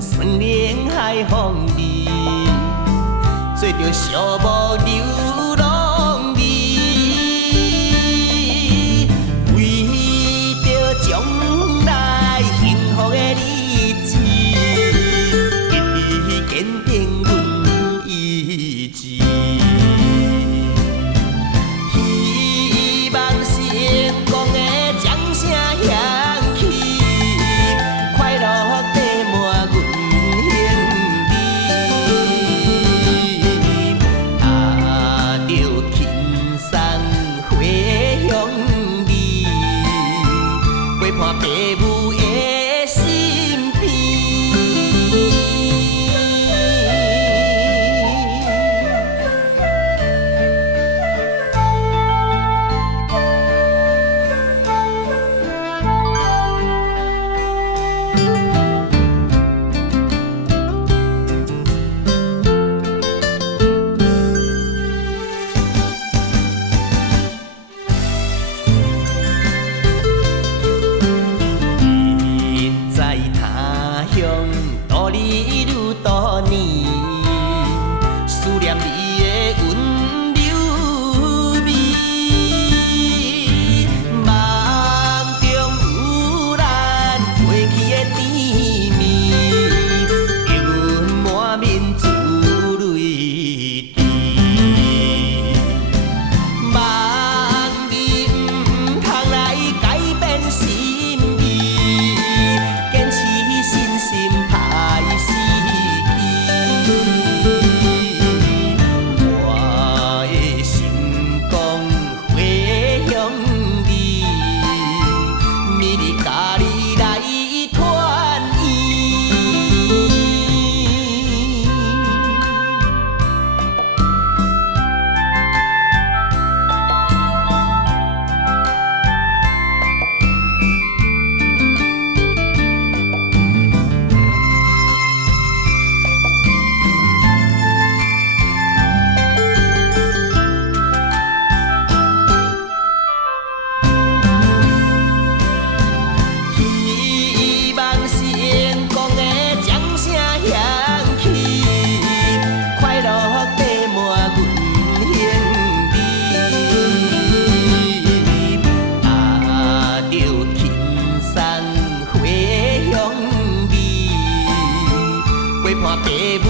酸冷海风味，做着寂寞流浪味，为着将来幸福的日子，一直坚定阮意志。希望成功的掌声响起，快乐地满阮行李，踏着轻松花香味，陪伴父母的身边。人在他乡，度日如度年，思念你的温柔美。梦中有咱过去的甜蜜，叫阮满面珠泪滴。梦里唔通来改变心意，坚持信心歹死去。我的成功花香味，明日甲你来团圆。希望成功的掌声响起，快乐地满阮行李，踏着轻松花香味，陪伴父母